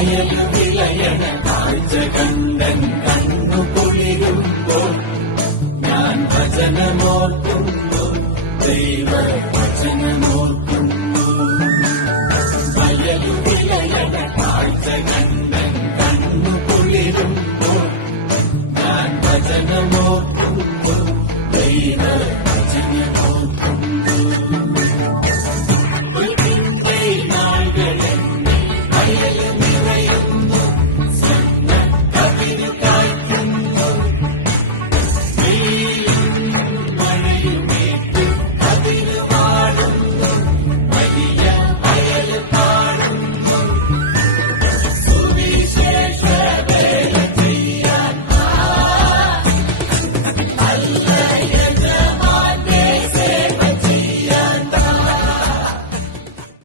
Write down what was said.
വയലു വിളയണ കാഴ്ച കണ്ടൻ കണ്ണു കുളിരുമ്പോൾ ഞാൻ വചനമോർക്കുന്നു ദൈവ വചനമോർക്കുന്നു